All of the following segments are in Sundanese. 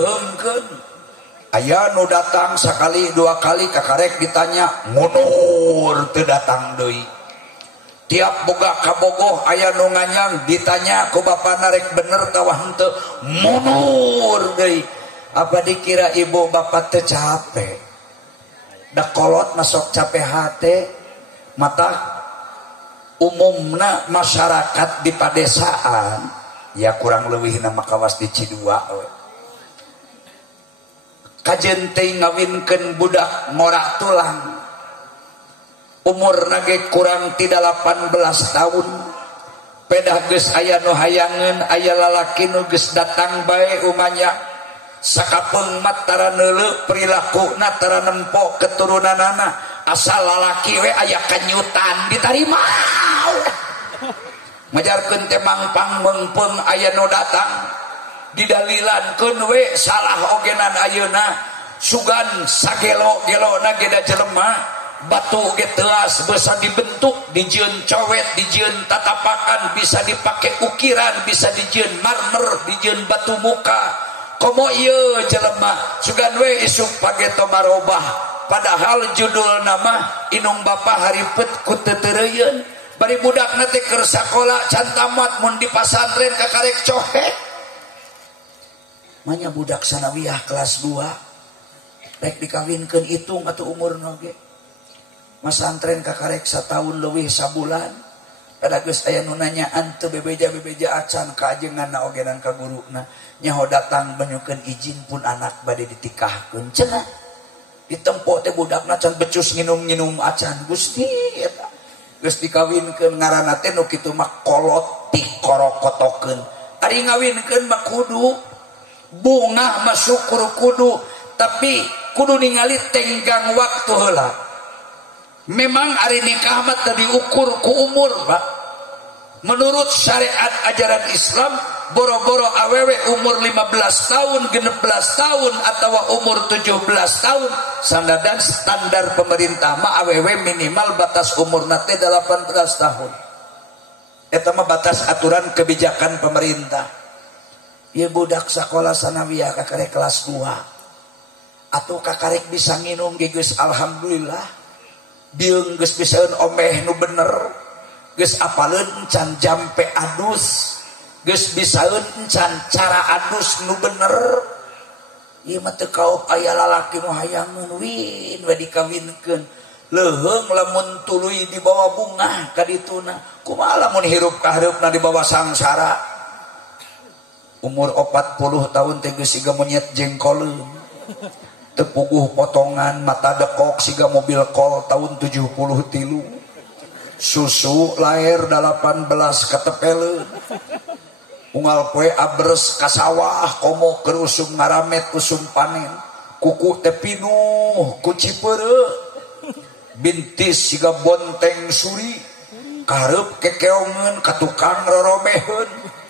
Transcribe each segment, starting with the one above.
dilehengkeun. Aya nu datang sakali dua kali kakarek ditanya mundur teu datang deui. Tiap boga kabogoh aya nu nganyang ditanya ku bapana rek bener tawah henteu mundur deui. Apa dikira ibu bapak teu capek? Da kolot masuk capek hate mata umumna masyarakat di padesaan ya kurang leuwih nama kawas di Cidua we. Kajen teh ngawinkeun budak ngora tulang umur nage kurang ti 18 tahun pedah geus aya nu hayangeun aya lalaki nu geus datang bae umanya sakapeung mat tara neuleuh perilakuna tara nempo keturunanana asal lalaki we aya kanyutan ditarima majarkeun teh mangpang meungpeung aya nu datang didalilankeun we salah ogenan ayeuna sugan sagelo-gelona ge da jelema batu ge teuas bisa dibentuk dijieun cowet dijieun tatapakan bisa dipake ukiran bisa dijieun marmer dijieun batu muka komo ieu jelema sugan we isuk pageto marobah padahal judul nama inung bapa haripet ku teu teureun bari budakna teh keur sakola can tamat mun di pasantren kakarek cohet manya budak sanawiyah kelas 2 rek dikawinkeun itung atuh umurna ge masantren kakarek satahun leuwih sabulan pada geus aya nu nanyaan teu bebeja acan ka ajenganna ogenan ka guruna nyaho datang benyukeun izin pun anak bade ditikahkeun cenah ditempo teh budakna can becus nginum acan Gusti eta geus dikawinkeun ngaranna teh nu kitu mah kolot tikorokotokeun ari ngawinkeun mah kudu bunga masuk kudu tapi kudu ningali tenggang waktu heula memang ari nikah mah teu diukur ku umur Pak menurut syariat ajaran Islam boro-boro awewe umur 15 tahun 16 tahun atau umur 17 tahun sandadan standar pemerintah mah awewe minimal batas umurna teh 18 tahun eta mah batas aturan kebijakan pemerintah. Ya budak sekolah sanawiyah kakarek kelas 2 atau kakarek bisa nginum geus alhamdulillah biung geus bisaeun omeh nu bener geus apaleun can jampe adus geus bisaeun can cara adus nu bener ieu mah teu kaop aya lalaki nu hayangeun win we dikawinkeun leuheung lamun tuluy di bawah bunga ka dituna kumaha lamun hirup kahareupna di bawah sangsara umur 40 tahun teh geus siga monyet jengkoleun teu puguh potongan mata dekok siga mobil kol tahun 73 susu lahir 18 katepeleun unggal poe abres ka sawah komo keur usum ngaramet usum panen kuku teh pinuh ku cipeureu bintis siga bonteng suri kareup kekeongeun ka tukang roromeheun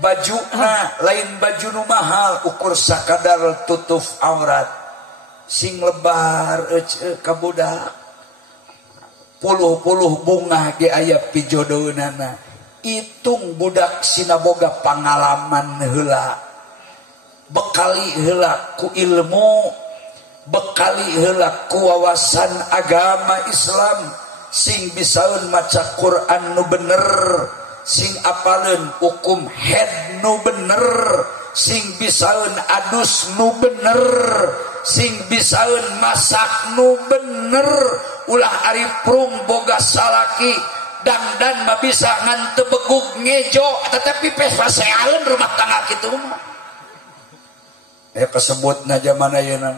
bajuna lain baju nu mahal ukur sakadar tutup aurat sing lebar ka budak puluh-puluh bunga ge aya pijodohna itung budak sinaboga pangalaman heula bekali heula ku ilmu bekali heula ku wawasan agama Islam sing bisaeun maca Quran nu bener sing apaleun hukum head nu bener sing bisaeun adus nu bener sing bisaeun masak nu bener ulah ari prung boga salaki dangdan mah bisa ngan teu begug ngejo tetapi pesaseaeun rumah tangga kitu mah ya kesebutna zaman ayeuna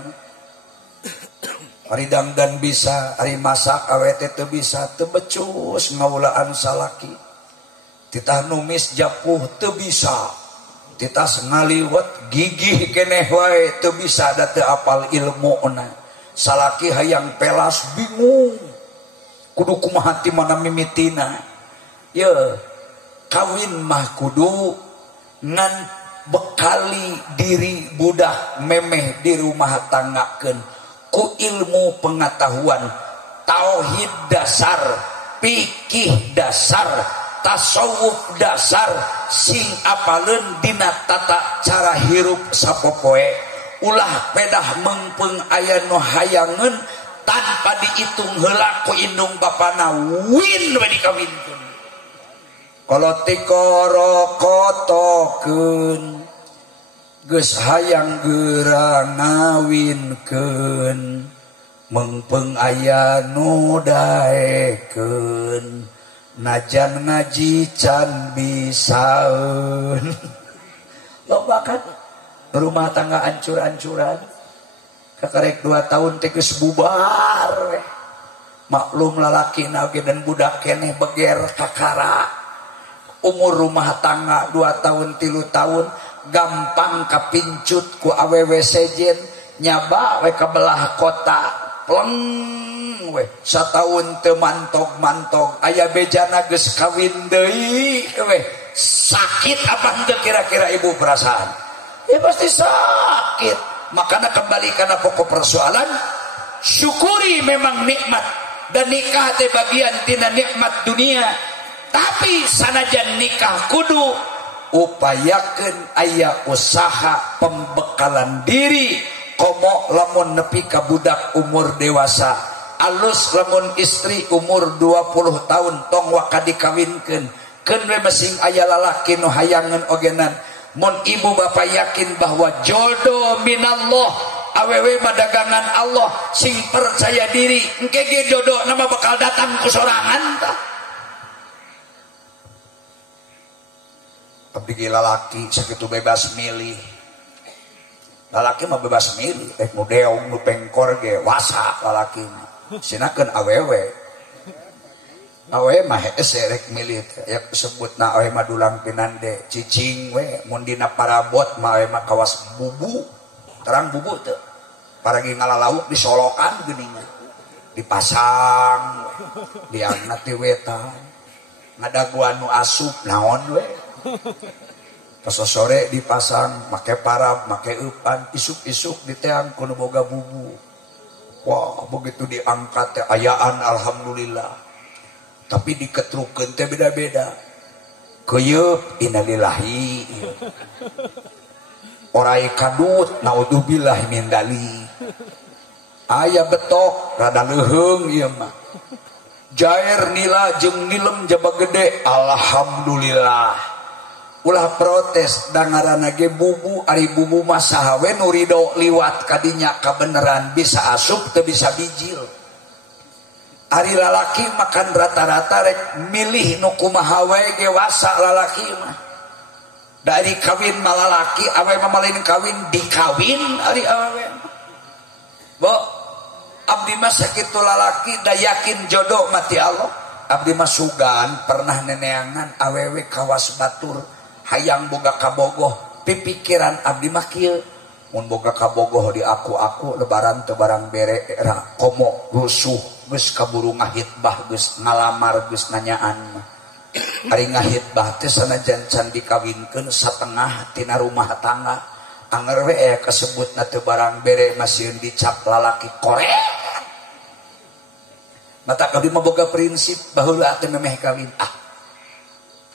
ari dangdan bisa ari masak awet teu bisa teu becus ngaulaan salaki titah numis japuh teu bisa titah ngaliwet gigih keneh wae teu bisa da teu apal ilmuna salaki hayang pelas bingung kudu kumaha ti mana mimitina ye kawin mah kudu ngan bekali diri budak memeh di rumah tanggakeun ku ilmu pengetahuan tauhid dasar fikih dasar tasawuf dasar sing apaleun dina tata cara hirup sapopoe ulah pedah mengpeung aya nu hayangeun tanpa dihitung heula ku indung bapana win we dikawinkeun kalau tikoro kotokeun geus hayang geurang ngawinkeun mengpeung aya nu daekeun najan ngaji can bisaeun loba kan rumah tangga ancur-ancuran kakarek 2 tahun teh geus bubar we maklum lalaki oge dan budak keneh beger kakara umur rumah tangga 2 tahun 3 tahun gampang kapincut ku awewe sejen nyaba we ka belah kota pleng we sataun teu mantog-mantog aya bejana geus kawin deui we sakit apa henteu kira-kira ibu perasaan ya pasti sakit makanya kembali karena pokok persoalan syukuri memang nikmat dan nikah teh bagian tina nikmat dunia tapi sanajan nikah kudu upayakeun aya usaha pembekalan diri komo lamun nepi ka budak umur dewasa alus lamun istri umur 20 tahun tong waka dikawinkeun keun we masing aya lalaki nu hayangeun ogenan mun ibu bapak yakin bahwa jodoh minallah awewe madagangan Allah sing percaya diri engke ge jodoh nama bakal datang ku sorangan tah abdi ge lalaki sakitu bebas milih lalaki mah bebas milih nu deong nu pengkor ge wasa lalaki sinakeun awewe mah rek milih ya sebutna awewe mah dulang pinande cicing we mun dina parabot mah awewe mah kawas bubu terang bubu teu paragi ngalalauk disolokan geuningan dipasang diangna ti wetan ngadaguan nu asup naon we pas sore dipasang make parab make eupan isuk-isuk diteang kudu boga bubu wah begitu diangkat teh ayaan alhamdulillah tapi diketrukeun teh beda-beda keuyeub innalillahi orai kadut naudzubillah min dali aya betok rada leuheung ieu mah jair nila jeung nilem jaba gede alhamdulillah ulah protes dangarana ge bubu ari bubu mah saha we nu ridho liwat kadinya kabeneran bisa asup teu bisa bijil ari lalaki makan rata-rata rek milih nu kumaha we ge wasa lalaki mah dari kawin malalaki awewe mah malin kawin dikawin ari awewe bo abdi mah sakitu lalaki da yakin jodoh mati Allah abdi mah sugan pernah neneangan awewe kawas batur hayang boga kabogoh pipikiran abdi mah kieu mun boga kabogoh di aku lebaran teu barang bere era komo rusuh geus kaburu ngahitbah geus ngalamar geus nanyaan mah ari ngahitbah teh sanajan can dikawinkeun satengah tina rumah tangga anger we aya kasebutna teu barang bere masieun dicap lalaki korek mata abdi mah boga prinsip baheula teh memeh kawin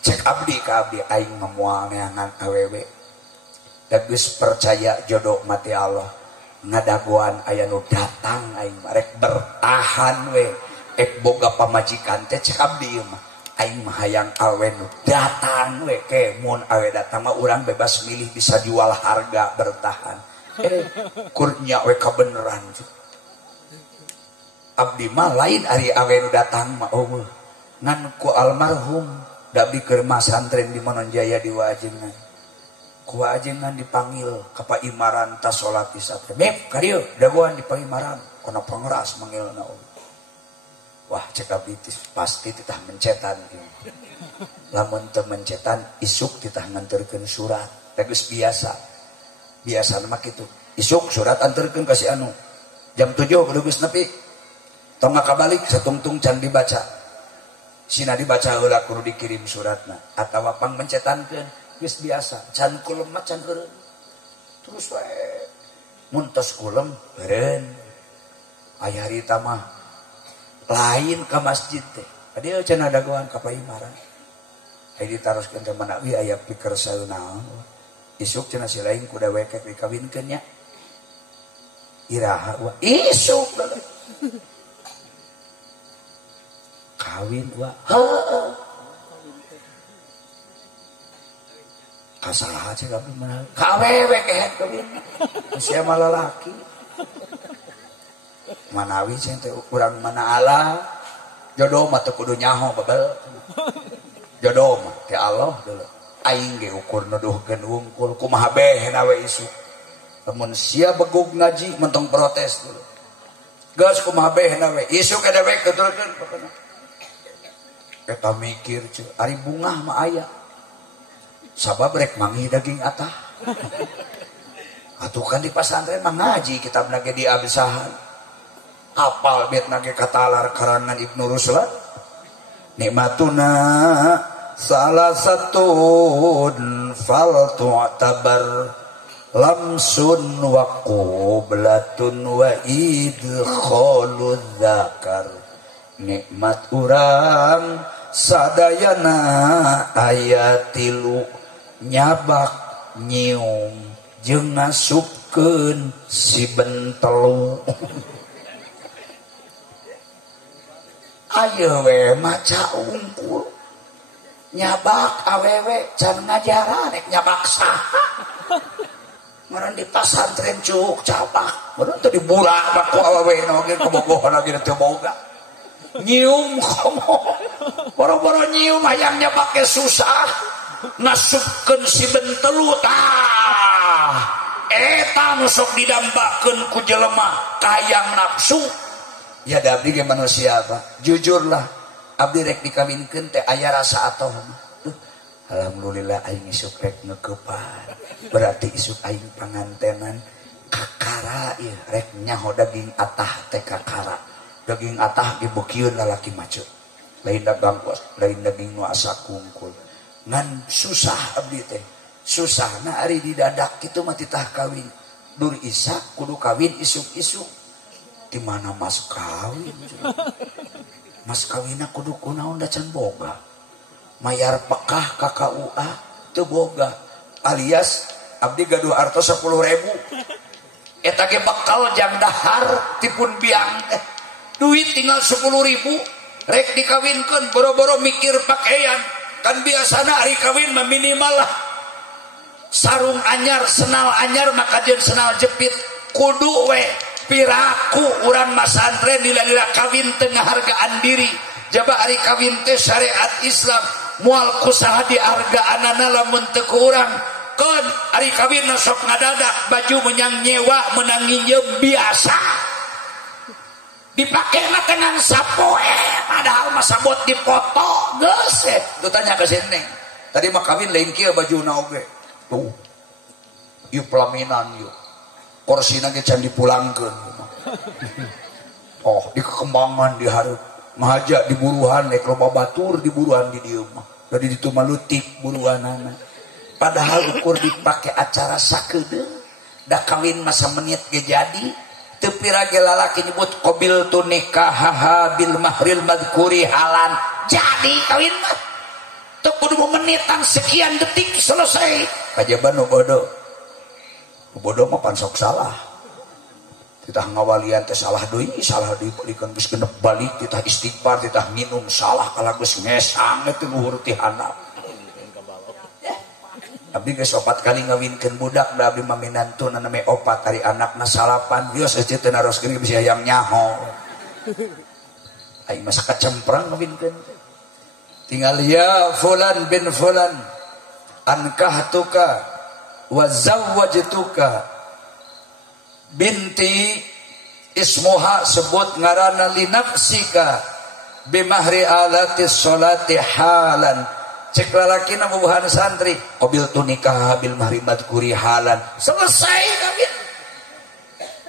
cek abdi ka abdi aing memual neangan awewe da geus percaya jodoh mati Allah ngadaguan aya nu datang aing rek bertahan we ek boga pamajikan teh cek abdi ieu mah aing mah hayang awewe nu datang we ke mun awewe datang mah urang bebas milih bisa jual harga bertahan kurnya we kabeneran abdi mah lain ari awewe nu datang mah eueuh ngan ku almarhum abdi keur masantren di Manonjaya di Wajengan ku Wajengan dipanggil ka Paimaran tas salat isya beb ka dieu dagoan di Paimaran kana pangeras manggilna wah cek abdi pasti titah mencetan lamun teu mencetan isuk titah nganterkeun surat teh geus biasa mah kitu isuk surat anterkeun ka si anu jam 7 kudu geus nepi tong ngakabalik satungtung can dibaca sina dibaca heula kudu dikirim suratna atawa pang mencetankeun geus biasa can kulem mah can eureun terus wae mun tos kulem eureun aya harita mah lain ka masjid teh dia can dagoan ka Paimaran Ai ditaroskeun teh manawi aya pikir saeunaon. Isuk cenah si lain kuda wekek dikawinkeun nya. Iraha wa isuk kawin wa heuh kasaha cek abi mah kawewe kehet kawin sia mah lalaki manawi cek teh urang mana Allah jodoh mah teu kudu nyaho babel jodoh mah ti Allah deuleu aing ge ukur nuduhkeun wungkul kumaha behna we isuk lamun sia begug ngaji mentong protes dulu geus kumaha behna we isuk kada we ketulkeun pokona eta mikir cuy ari bungah mah aya sabab rek manggih daging atah atuh kan di pasantren mah ngaji kitab nage di abisahan apal bet nage katalar karangan Ibnu Ruslan nikmatuna salah satu fal tu'tabar lamsun wa qublatun wa idkhalul dzakar nikmat urang sadayana ayatilu nyabak nyium jeung ngasupkeun si bentelu ayeuna we maca unggul nyabak awewe can ngajaran rek nyabak saha ngaran di pasantren cuk cabak baru teu dibulak baku awewe oge kebogohan lagi teu boga nyium komo boro-boro nyium hayangnya pakai susah ngasupkeun si bentelu tah eta nu sok didambakeun ku jelema kayang nafsu ya da abdi ge manusia apa jujurlah abdi rek dikawinkeun teh aya rasa atoh alhamdulillah aing isuk rek ngeukepan berarti isuk aing pangantenan kakara ieu rek nyaho daging atah teh kakara daging atah dibukieun lalaki mace lain dagang lain daging nu asa kungkul ngan susah abdi teh susahna ari didadak kitu mah titah kawin dur isak kudu kawin isuk-isuk di mana mas kawin mas kawinna kudu kunaon da can boga mayar pekah ka KUA teu boga alias abdi gaduh artos 10.000 eta ge bekal jang dahar tipun biang teh duit tinggal 10.000 rek dikawinkeun boro-boro mikir pakaian kan biasana ari kawin mah minimal lah sarung anyar senal anyar maka jeung senal jepit kudu we piraku urang masantren lila-lila kawin teu ngahargaan diri jaba ari kawin teh syariat Islam moal kusaha dihargaanana lamun teu ku urang keun ari kawin sok ngadadak baju menyang nyewa menang nginjem biasa dipake mah tenan sapoe padahal mah sabot dipoto geus teu tanya ka sineng tadi mah kawin lain kieu bajuna oge tuh ieu pelaminan ieu korsina ge can dipulangkeun oh di kekembangan di hareup mahaja di buruhan rek loba batur di buruhan di dieu mah jadi ditu malutik buruanana padahal ukur dipake acara sakedeung da kawin masa menit ge jadi teu pirage lalaki nyebut qabil tu nikahaha bil mahril madhkuri halan jadi kawin mah teu kudu menitan sekian detik selesai kajaban nu bodoh mah pan sok salah kita ngawalian teh salah deui palikeun geus genep balik kita istighfar kita minum salah kala geus ngesang teh luhur ti handap abdi geus 4 kali ngawinkeun budak da abdi mah minantuna name 4 hari anakna salapan geus eceut teh naroskeun bisa hayang nyaho aing mah sakacemprang ngawinkeun tinggal ya fulan bin fulan ankahtuka wa zawwajtuka binti ismuha sebut ngaranna li nafsika bimahri alatis sholati halan cek lalakina bubuhan santri qabil tu nikah bil mahri madhkuri halan selesai kawin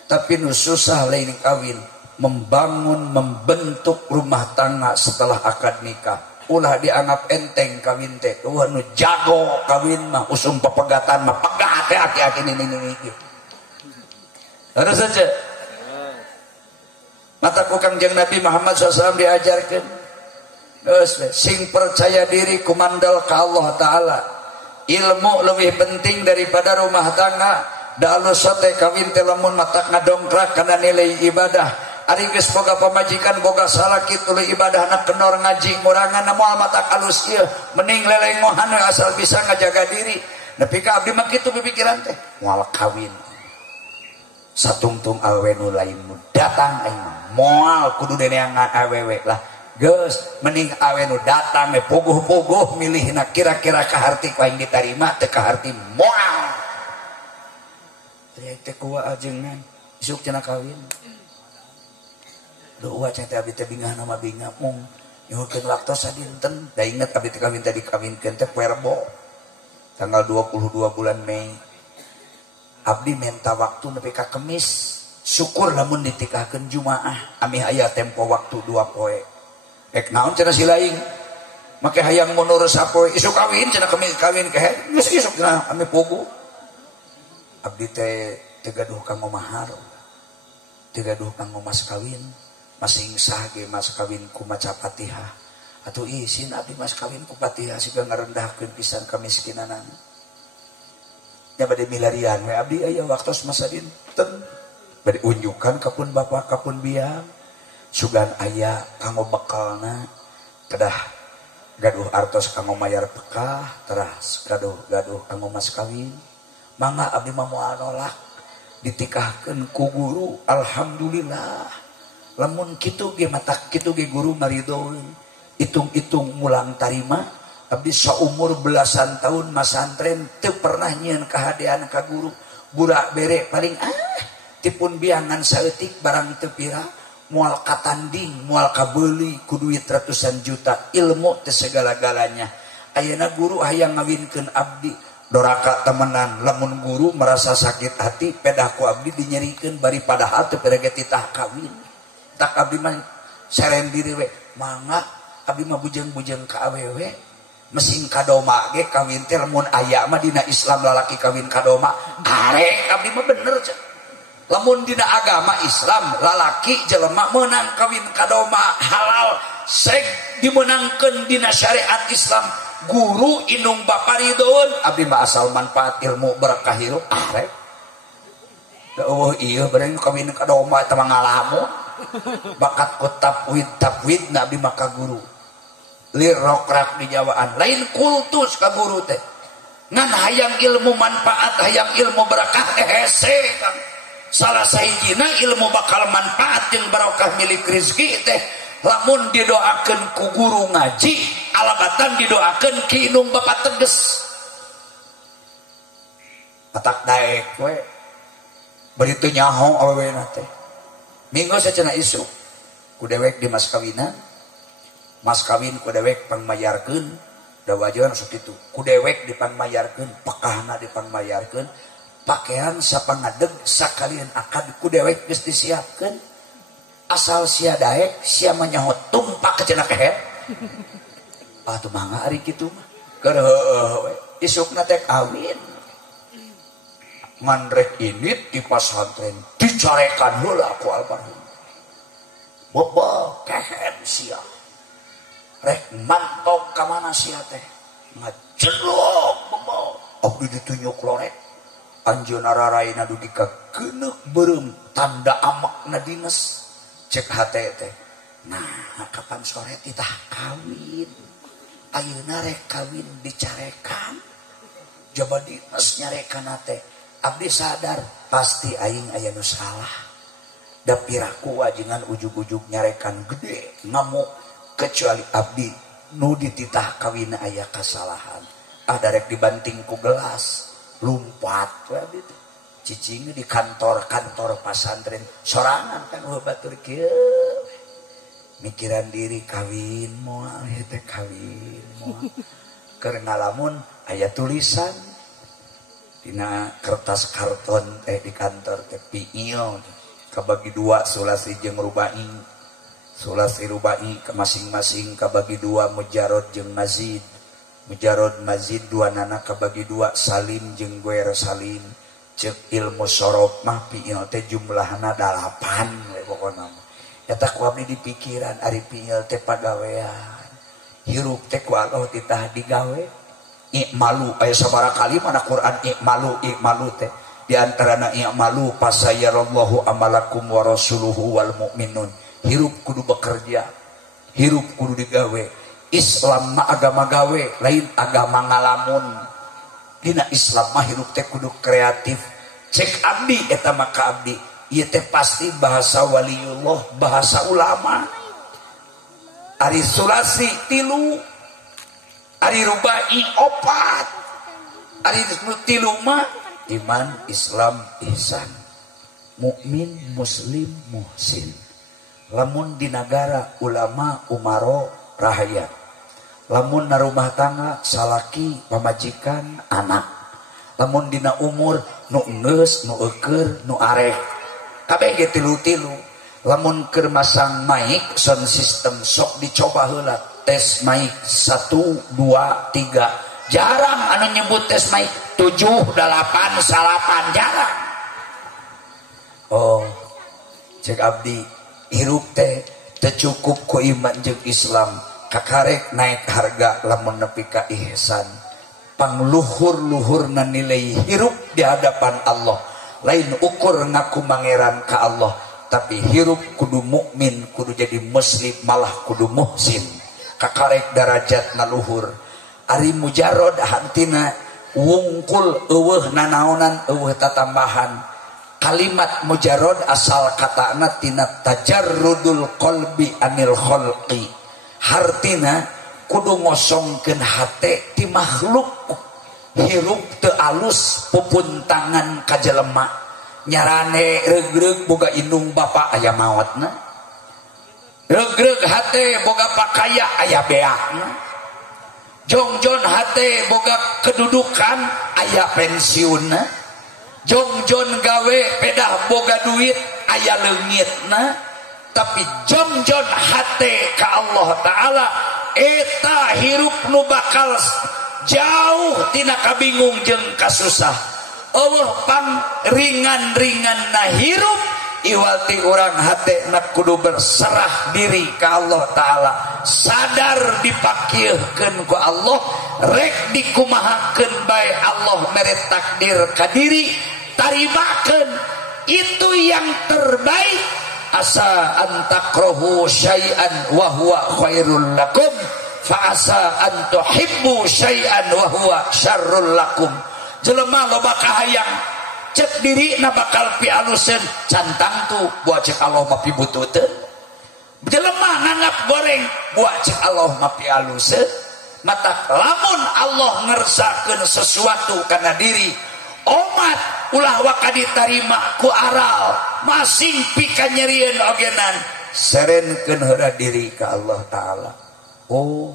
tapi nu susah lain kawin membangun membentuk rumah tangga setelah akad nikah ulah dianggap enteng kawin teh nu jago kawin mah usum pepegatan mah pegah teh aki-aki ini harus saja mata kukang jeung Nabi Muhammad SAW diajarkan sing percaya diri kumandal ka Allah Ta'ala. Ilmu lebih penting daripada rumah tangga. Da alus teh kawin teh lamun matak ngadongkrak kana nilai ibadah. Ari geus boga pamajikan boga salakit tuluy ibadahna kenor ngaji ngurangan moal matak alus ieu mending lelengohan asal bisa ngajaga diri. Nepi ka abdi mah kitu pipikiran teh moal kawin. Satungtung awewe nu lain nu datang aing moal kudu deneangan awewe lah. Geus mending awewe nu datang we puguh-puguh milihna kira-kira kaharti ku aing ditarima teu kaharti moal. Ari teh kuwa ajengan isuk cenah kawin. Doa teh abdi teh bingahna mah bingah mung nyuhkeun waktu sadinten. Da inget abdi teh kawin tadi kawinkeun teh Puerbo tanggal 22 bulan Mei. Abdi minta waktu nepi ka Kemis. Syukur lamun ditikahkeun Jumaah. Ami aya tempo waktu 2 poe. Ek naon cenah si laing. Make hayang mundur sapoe isuk kawin cenah Kemis kawin kehe. Geus isuk cenah ami pugu. Abdi teh teu gaduh kanggo mahar. Teu gaduh kanggo mas kawin. Masing sah ge mas kawin ku maca Fatihah. Atuh izin abdi mas kawin ku Fatihah siga ngarendahkeun pisan kamiskinanana. Ya bade milarian we abdi aya waktos masa dinten bade unjukan kapun bapak kapun biang sugan aya kanggo bekalna kedah gaduh artos kanggo mayar bekah teras gaduh kanggo mas kawin mangga abdi mah moal nolak ditikahkeun ku guru. Alhamdulillah lamun kitu ge matak kitu ge guru maridoeun itung-itung mulang tarima. Abdi saumur belasan tahun masantren teu pernah nyieun kahadean ka guru. Burak bere paling tipun biangan saeutik barang teu pira moal katanding moal kabeuli ku duit ratusan juta. Ilmu teu segala-galanya. Ayeuna guru hayang ngawinkeun abdi doraka temenan. Lamun guru merasa sakit hati pedah ku abdi dinyerikeun bari padahal teu perege titah kawin. Tak abdi mah seren diri we mangga abdi mah bujeng-bujeng ka awewe. Mesin kadoma ge kawin teh lamun aya mah dina Islam lalaki kawin kadoma arek abdi mah bener cenah. Lamun dina agama Islam lalaki jelema meunang kawin kadoma halal seg dimenangkeun dina syariat Islam. Guru indung bapa ridhoeun abdi mah asal manfaat ilmu berkah hirup arek. Oh iya bareng kawin kadoma teh mah ngalamun. Bakat ku tapwid abdi mah ka guru. Lirokrak di Jawaan lain kultus ka guru teh ngan hayang ilmu manfaat hayang ilmu berkah hese kan salah sahijina ilmu bakal manfaat jeung barokah milik rezeki teh lamun didoakeun ku guru ngaji alabatan didoakeun ki indung bapa teges atak daek we bari teu nyaho awewena teh minggu sacenah isuk ku dewek di mas kawinan. Mas kawin ku dewek pangmayarkeun da wajaran sok kitu ku dewek dipangmayarkeun pekahna dipangmayarkeun pakaian sapangadeg sakalian akad ku dewek geus disiapkeun asal sia daek sia manyahot tumpak ke cenah kehe atuh mangga ari kitu mah keur heueuh we isukna teh kawin mandrek init di pasantren dicarekan heula ku almarhum bobo kehem sia rek mantong ka mana sia teh ngajelok bebo abdi ditunjuk lorek anjeunna raraina dugi ka geuneuk beureum tanda amakna dinas cek hate teh nah kapan sore titah kawin ayeuna rek kawin dicarekan jaba dinas nyarekan teh abdi sadar pasti aing aya nu salah da piraku ajengan ujug-ujug nyarekan gede ngamuk kecuali abdi nu dititah kawin aya kasalahan darek dibanting ku gelas lumpat we abdi cicing di kantor pasantren sorangan kan batur kieu mikiran diri kawin moal teh kawin moal keur ngalamun aya tulisan dina kertas karton di kantor teh piil kabagi 2 sulasi jeung rubai Sulasi rubai ke masing-masing kabagi 2 mujarod jeung mazid. Mujarod mazid 2 nana kabagi 2 salim jeung guer salim. Cek ilmu sorof mah piil teh jumlahna 8 we pokona. Eta ku abdi di pikiran ari piil teh pagawean. hirup teh ku Allah titah digawe. I'malu aya sabaraha kali mana Quran i'malu teh di antarana i'malu fasayarallahu amalakum wa rasuluhu wal mu'minun. Hirup kudu bekerja, hirup kudu digawe. Islam mah agama gawe, lain agama ngalamun. Dina Islam mah hirup teh kudu kreatif. Cek abdi eta mah ka abdi, ieu teh pasti bahasa waliullah, bahasa ulama. Ari sulasi 3, ari rubai 4, ari tilu mah iman, Islam, ihsan, mukmin, muslim, muhsin. Lamun di negara ulama umaro rahaya, lamun na rumah tangga salaki pamajikan anak, lamun dina umur nu enggeus nu eukeur nu arek kabeh ge tilu-tilu. Lamun keur masang mic sound system sok dicoba heula tes mic 1 2 3. Jarang anu nyebut tes mic 7 8 salapan, jarang. Oh cek abdi hirup teh cukup ku iman jeung Islam, kakarek naik harga lamun nepi ka ihsan. Pangluhur-luhurna nilai hirup di hadapan Allah, lain ukur ngaku mangeran ka Allah, tapi hirup kudu mukmin, kudu jadi muslim, malah kudu muhsin. Kakarek darajatna luhur. Ari mujarrad hantina wungkul eueuh nanaonan eueuh tatambahan. Kalimat mujarrad asal katana tina tajarrudul qalbi anil khalqi. Hartina kudu ngosongkeun hate ti makhluk. Hirup teu alus pupuntangan ka jelema. Nyarane regreg boga indung bapa aya maotna, regreg hate boga pakaya aya beakna, jongjon hate boga kedudukan aya pensiunna, jongjon gawe pedah boga duit aya leungitna. Tapi jongjon hate ka Allah Ta'ala eta hirup nu bakal jauh tina kabingung jeung kasusah. Allah pang ringan-ringan na hirup iwalti orang hate nak kudu berserah diri ka Allah Ta'ala, sadar dipakiekeun ku Allah, rek dikumahakeun bae Allah mere takdir ka diri, tarimakeun itu yang terbaik. Asa antakrahu syai'an wa huwa khairul lakum, fa asa an tuhibbu syai'an wa huwa syarrul lakum. Jelema loba kahayang cek diri na bakal pialuseun cantang tuh buat cek Allah mah pibututeun. Jelema nganggap goreng buat cek Allah mah pialuseun. Mata lamun Allah ngersakeun sesuatu kana diri umat ulah waka ditarima ku aral masing pika nyerieun ogenan serenkeun heura diri ka Allah Ta'ala. Oh